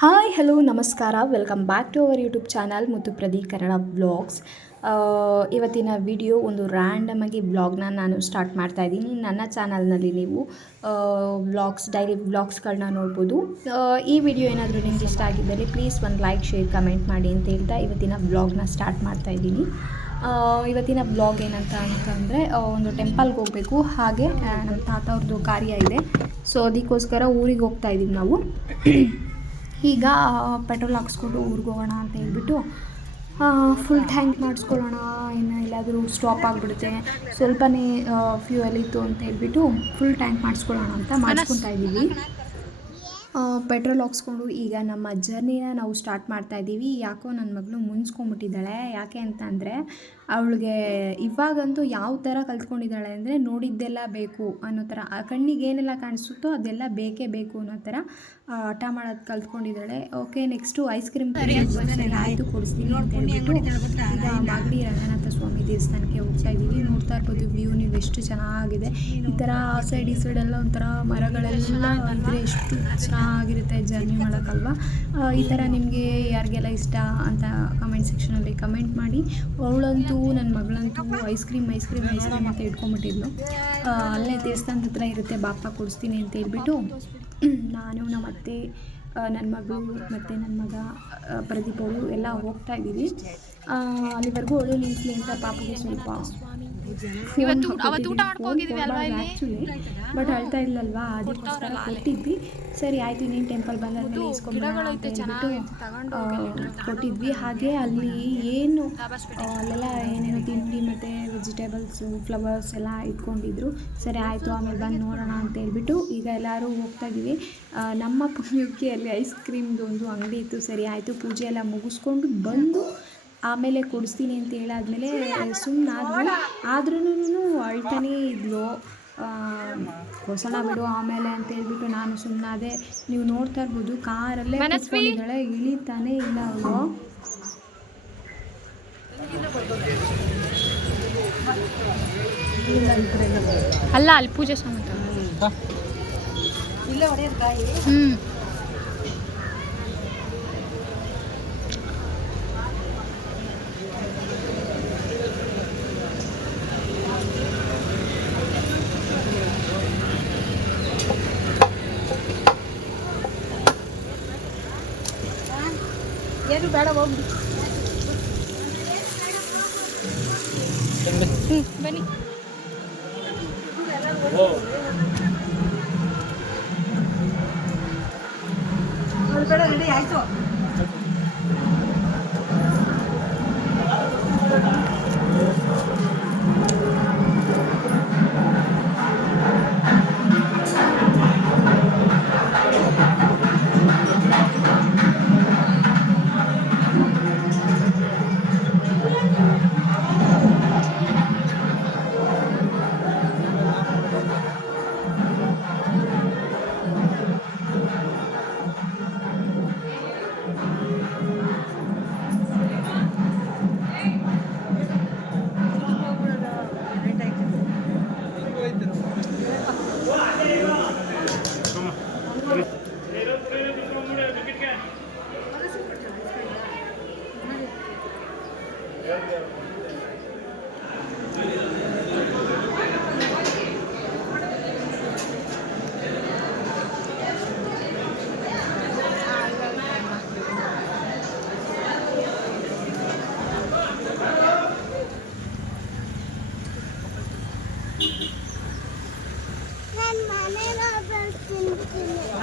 Hi hello ನಮಸ್ಕಾರ. Welcome back to our YouTube channel Muthu Pradi Kannada vlogs ಇವತ್ತಿನ video ಒಂದು random ಆಗಿ ವ್ಲಾಗ್ನ ನಾನು ಸ್ಟಾರ್ಟ್ ಮಾಡ್ತಾ ಇದ್ದೀನಿ. ನನ್ನ ಚಾನಲ್ನಲ್ಲಿ ನೀವು ವ್ಲಾಗ್ಸ್ ಡೈಲಿ ವ್ಲಾಗ್ಸ್ಗಳನ್ನ ನೋಡ್ಬೋದು. ಈ ವಿಡಿಯೋ ಏನಾದರೂ ನಿಮ್ಗೆ ಇಷ್ಟ ಆಗಿದ್ದಲ್ಲಿ ಪ್ಲೀಸ್ ಒಂದು ಲೈಕ್ ಶೇರ್ ಕಮೆಂಟ್ ಮಾಡಿ ಅಂತ ಹೇಳ್ತಾ ಇವತ್ತಿನ ಬ್ಲಾಗ್ನ ಸ್ಟಾರ್ಟ್ ಮಾಡ್ತಾ ಇದ್ದೀನಿ. ಇವತ್ತಿನ ಬ್ಲಾಗ್ ಏನಂತ ಅಂತಂದರೆ ಒಂದು ಟೆಂಪಲ್ಗೆ ಹೋಗಬೇಕು. ಹಾಗೆ ನಮ್ಮ ತಾತ ಅವ್ರದ್ದು ಕಾರ್ಯ ಇದೆ. ಸೊ ಅದಕ್ಕೋಸ್ಕರ ಊರಿಗೆ ಹೋಗ್ತಾ ಇದ್ದೀವಿ ನಾವು. ಈಗ ಪೆಟ್ರೋಲ್ ಹಾಕ್ಸ್ಕೊಂಡು ಊರಿಗೆ ಹೋಗೋಣ ಅಂತ ಹೇಳ್ಬಿಟ್ಟು ಫುಲ್ ಟ್ಯಾಂಕ್ ಮಾಡಿಸ್ಕೊಳ್ಳೋಣ. ಇನ್ನು ಎಲ್ಲಾದರೂ ಸ್ಟಾಪ್ ಆಗಿಬಿಡುತ್ತೆ. ಸ್ವಲ್ಪನೇ ಫ್ಯೂಯಲ್ ಇತ್ತು ಅಂತ ಹೇಳ್ಬಿಟ್ಟು ಫುಲ್ ಟ್ಯಾಂಕ್ ಮಾಡಿಸ್ಕೊಳ್ಳೋಣ ಅಂತ ಮಾಡಿಸ್ಕೊತಾ ಇದ್ದೀವಿ. ಪೆಟ್ರೋಲ್ ಹಾಕ್ಸ್ಕೊಂಡು ಈಗ ನಮ್ಮ ಜರ್ನಿನ ನಾವು ಸ್ಟಾರ್ಟ್ ಮಾಡ್ತಾ ಇದ್ದೀವಿ. ಯಾಕೋ ನನ್ನ ಮಗಳು ಮುನ್ಸ್ಕೊಂಬಿಟ್ಟಿದ್ದಾಳೆ ಯಾಕೆ ಅಂತ ಅಂದರೆ ಅವಳಿಗೆ ಇವಾಗಂತೂ ಯಾವ ಥರ ಕಲ್ತ್ಕೊಂಡಿದ್ದಾಳೆ ಅಂದರೆ ನೋಡಿದ್ದೆಲ್ಲ ಬೇಕು ಅನ್ನೋ ಥರ ಆ ಕಣ್ಣಿಗೆ ಏನೆಲ್ಲ ಕಾಣಿಸುತ್ತೋ ಅದೆಲ್ಲ ಬೇಕೇ ಬೇಕು ಅನ್ನೋ ಥರ ಹಠ ಮಾಡೋದು ಕಲ್ತ್ಕೊಂಡಿದ್ದಾಳೆ. ಓಕೆ ನೆಕ್ಸ್ಟು ಐಸ್ ಕ್ರೀಮ್ ಆಯಿತು ಕೊಡಿಸ್ತೀನಿ ಅಂತ ಹೇಳ್ಬಿಟ್ಟು ಈಗ ಮಾಗಡಿ ರಂಗನಾಥ ಸ್ವಾಮಿ ದೇವಸ್ಥಾನಕ್ಕೆ ಹೋಗ್ತಾ ಇದ್ದೀವಿ ನೋಡ್ತಾ ಇರ್ಬೋದು ವ್ಯೂ ನೀವು ಎಷ್ಟು ಚೆನ್ನಾಗಿದೆ. ಈ ಥರ ಆ ಸೈಡ್ ಈ ಸೈಡೆಲ್ಲ ಒಂಥರ ಮರಗಳೆಲ್ಲ ಅಂದರೆ ಎಷ್ಟು ಚೆನ್ನಾಗಿರುತ್ತೆ ಜರ್ನಿ ಮಾಡೋಕ್ಕಲ್ವಾ? ಈ ಥರ ನಿಮಗೆ ಯಾರಿಗೆಲ್ಲ ಇಷ್ಟ ಅಂತ ಕಮೆಂಟ್ ಸೆಕ್ಷನಲ್ಲಿ ಕಮೆಂಟ್ ಮಾಡಿ. ಅವಳಂತೂ ನನ್ನ ಮಗಳಂತೂ ice cream ice cream ice cream ಅಂತ ಇಟ್ಕೊಂಬಿಟ್ಟಿದ್ಲು ಅಲ್ಲೇ ದೇವಸ್ಥಾನದ ಹತ್ರ ಇರುತ್ತೆ ಬಾಪ ಕೊಡಿಸ್ತೀನಿ ಅಂತ ಹೇಳ್ಬಿಟ್ಟು ನಾನು ನಮ್ಮ ಅತ್ತೆ ನನ್ನ ಮಗಳು ಮತ್ತು ನನ್ನ ಮಗ ಪ್ರದೀಪ್ ಅವರು ಎಲ್ಲ ಹೋಗ್ತಾ ಇದ್ದೀವಿ. ಅಲ್ಲಿವರೆಗೂ ಅವಳು ನಿಂತಲಿ ಅಂತ ಪಾಪಗೆ ಸ್ವಲ್ಪ ಇವತ್ತು ಅವತ್ತು ಊಟ ಅಲ್ವಾ ಇಲ್ಲಿ? ಬಟ್ ಅಳ್ತಾ ಇಲ್ಲಲ್ವಾ? ಅದಕ್ಕೋಸ್ಕರ ಕೊಟ್ಟಿದ್ವಿ. ಸರಿ ಆಯ್ತು ನೀನು ಟೆಂಪಲ್ ಬಂದಾದ್ಮೇಲೆ ಕೊಟ್ಟಿದ್ವಿ. ಹಾಗೆ ಅಲ್ಲಿ ಏನು ಅಲ್ಲೆಲ್ಲ ಏನೇನು ತಿಂಡಿ ಮತ್ತು ವೆಜಿಟೇಬಲ್ಸ್ ಫ್ಲವರ್ಸ್ ಎಲ್ಲ ಇಟ್ಕೊಂಡಿದ್ರು. ಸರಿ ಆಯಿತು ಆಮೇಲೆ ಬಂದು ನೋಡೋಣ ಅಂತ ಹೇಳ್ಬಿಟ್ಟು ಈಗ ಎಲ್ಲರೂ ಹೋಗ್ತಾ ಇದೀವಿ. ನಮ್ಮ ಪುಣ್ಯಕ್ಕೆ ಅಲ್ಲಿ ಐಸ್ ಕ್ರೀಮ್ದು ಒಂದು ಅಂಗಡಿ ಇತ್ತು. ಸರಿ ಆಯಿತು ಪೂಜೆ ಎಲ್ಲ ಮುಗಿಸ್ಕೊಂಡು ಬಂದು ಆಮೇಲೆ ಕೊಡಿಸ್ತೀನಿ ಅಂತ ಹೇಳಾದ್ಮೇಲೆ ಸುಮ್ಮನಾದ್ವು ಆದ್ರೂ ಅಳ್ತಾನೇ ಇದ್ಲು. ಹೊಸಳ ಬಿಡು ಆಮೇಲೆ ಅಂತ ಹೇಳ್ಬಿಟ್ಟು ನಾನು ಸುಮ್ಮನಾದೆ ನೀವು ನೋಡ್ತಾ ಇರ್ಬೋದು ಕಾರಲ್ಲೇ? ಕೂತ್ಕೊಂಡಿದ್ದಾಳೆ ಇಳಿತಾನೇ ಇಲ್ಲ ಅವಳು. ಅಲ್ಲ ಅಲ್ಲಿ ಪೂಜೆ ಸಾಮಾನು ಹ್ಮ್. ಏನು ಬೇಡ ಹೋಗ್ಬಿಡಿ ಹ್ಮ್ ಬನ್ನಿ. ಬೇಡ ರೆಡಿ ಆಯ್ತು.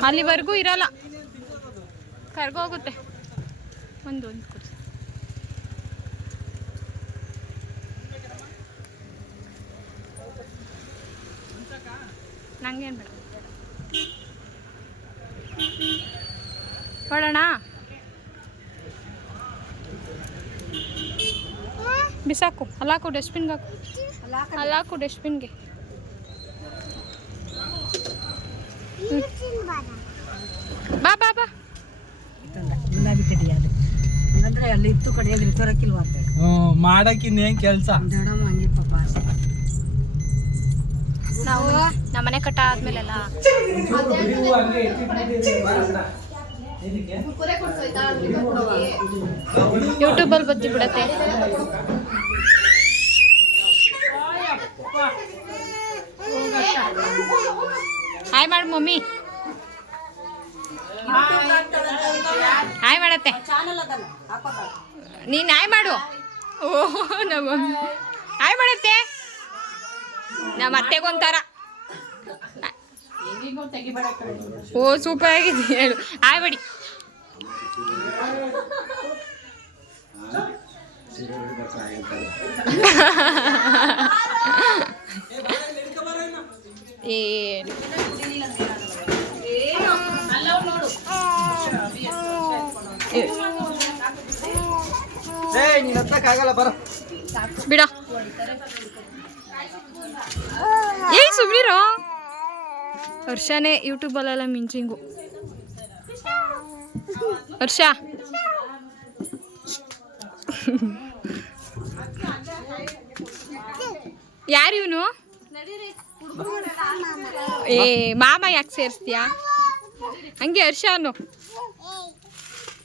ಅಲ್ಲಿವರೆಗೂ ಇರಲ್ಲ. ಕರ್ಗೋಗುತ್ತೆ ಒಂದು ಒಂದು ಕೊಡಿ. ನಂಗೇನು ಬೇಡ. ಹೊಡೋಣ ಬಿಸಾಕು. ಅಲ್ಲಾಕು ಡಸ್ಟ್ಬಿನ್ಗೆ ಹಾಕು. ಅಲ್ಲಾಕು ಡಸ್ಟ್ಬಿನ್ಗೆ. ಬಾ ಬಾ ಬಾ. ಗುಲಾಬಿ ಕಡಿ ಅದು ಅಂದ್ರೆ ಅಲ್ಲಿ ಇತ್ತು ಕಡಿಯೋದ್ರಿ ತರಕಿಲ್ವ ಅಂತ ಮಾಡಕ್ಕೆ ಇನ್ನೇನ್ ಕೆಲ್ಸ? ದೊಡ್ಡಮ್ಮ ಹಂಗೆ ಪಾಪ ನಾವು ನಮ್ಮನೆ ಕಟ್ಟ ಆದ್ಮೇಲೆಲ್ಲ. ಯೂಟ್ಯೂಬಲ್ಲಿ ಬತ್ತಿ ಬಿಡತ್ತೆ. ಹಾಯ್ ಮಾಡು ಮಮ್ಮಿ. ಹಾಯ್ ಮಾಡತ್ತೆ. ನೀನ್ ಹಾಯ್ ಮಾಡು. ಓಹ್ ನಮ್ಮ ಹಾಯ್ ಮಾಡತ್ತೆ. ನಮ್ಮ ಅತ್ತೆಗೊಂಥರ ಓ ಸೂಪರ್ ಆಗಿದೆ. ಹೇಳು. ಹಾಯ್ ಬಡಿ ಏನು ನೀನ್ ಹತ್ತಕ್ಕಾಗಲ್ಲ ಬರ. ಬಿಡ. ಮಿಂಚಿಂಗು. ಹರ್ಷ. ಯಾರು ಇವನು? ಏ, ಮಾಮ ಯಾಕೆ ಸೇರಿಸ್ತೀಯಾ? ಹಂಗೆ ಹರ್ಷ ಅನ್ನು.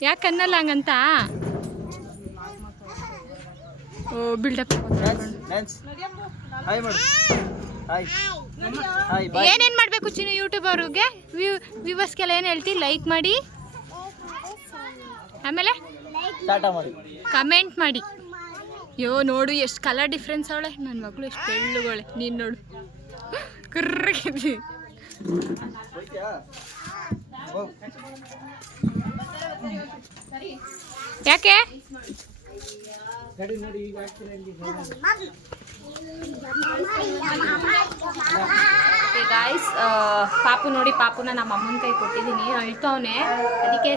ಯಾಕೆ ಅನ್ನಲ್ಲ ಹಂಗಂತ? ಓ ಬಿಲ್ಡಪ್ ಏನೇನು ಮಾಡಬೇಕು ಚಿನ್ನು ಯೂಟ್ಯೂಬ್ ಅವ್ರಿಗೆ? ವ್ಯೂವರ್ಸ್ಗೆಲ್ಲ ಏನು ಹೇಳ್ತಿ? ಲೈಕ್ ಮಾಡಿ. ಆಮೇಲೆ? ಕಮೆಂಟ್ ಮಾಡಿ. ಯೋ ನೋಡು ಎಷ್ಟು ಕಲರ್ ಡಿಫ್ರೆನ್ಸ್ ಅವಳೆ. ನನ್ನ ಮಗಳು ಎಷ್ಟು ಬೆಳ್ಳುಗಳೇ. ನೀನು ನೋಡು. ಕರ್ರಗಿದ್ದಿ. ಯಾಕೆ? ಗಾಯ್ಸ್ ಪಾಪು ನೋಡಿ, ಪಾಪುನ ನಮ್ಮ ಅಮ್ಮನ ಕೈ ಕೊಟ್ಟಿದ್ದೀನಿ. ಅಳ್ತವನೆ ಅದಕ್ಕೆ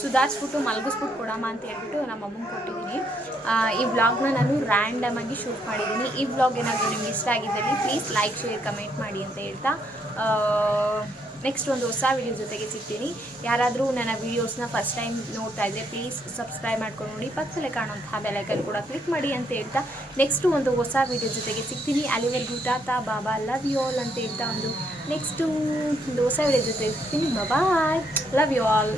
ಸುಧಾರಿಸ್ಬಿಟ್ಟು, ಮಲಗಿಸ್ಬಿಟ್ಟು ಕೊಡಮ್ಮ ಅಂತ ಹೇಳ್ಬಿಟ್ಟು ನಮ್ಮ ಅಮ್ಮನ ಕೊಟ್ಟಿದ್ದೀನಿ. ಈ ವ್ಲಾಗ್ನ ನಾನು ರ್ಯಾಂಡಮ್ ಆಗಿ ಶೂಟ್ ಮಾಡಿದ್ದೀನಿ. ಈ ವ್ಲಾಗ್ ಏನಾದರೂ ನಿಮ್ಗೆ ಇಷ್ಟ ಆಗಿದ್ದಲ್ಲಿ ಪ್ಲೀಸ್ ಲೈಕ್ ಶೇರ್ ಕಮೆಂಟ್ ಮಾಡಿ ಅಂತ ಹೇಳ್ತಾ ನೆಕ್ಸ್ಟ್ ಒಂದು ಹೊಸ ವಿಡಿಯೋ ಜೊತೆಗೆ ಸಿಗ್ತೀನಿ. ಯಾರಾದರೂ ನನ್ನ ವೀಡಿಯೋಸ್ನ ಫಸ್ಟ್ ಟೈಮ್ ನೋಡ್ತಾ ಇದ್ದೆ ಪ್ಲೀಸ್ ಸಬ್ಸ್ಕ್ರೈಬ್ ಮಾಡ್ಕೊಂಡು ನೋಡಿ. ಪಕ್ಕದಲ್ಲೇ ಕಾಣುವಂತಹ ಬೆಲೈಕನ್ ಕೂಡ ಕ್ಲಿಕ್ ಮಾಡಿ ಅಂತ ಹೇಳ್ತಾ ನೆಕ್ಸ್ಟು ಒಂದು ಹೊಸ ವಿಡಿಯೋ ಜೊತೆಗೆ ಸಿಗ್ತೀನಿ. ಅಲ್ಲಿವರೆಗೂ ಟಾಟಾ ಬಾಬಾ ಲವ್ ಯು ಆಲ್ ಅಂತ ಹೇಳ್ತಾ ಒಂದು ನೆಕ್ಸ್ಟು ಒಂದು ಹೊಸ ವಿಡಿಯೋ ಜೊತೆಗೆ ಸಿಗ್ತೀನಿ. Bye love you all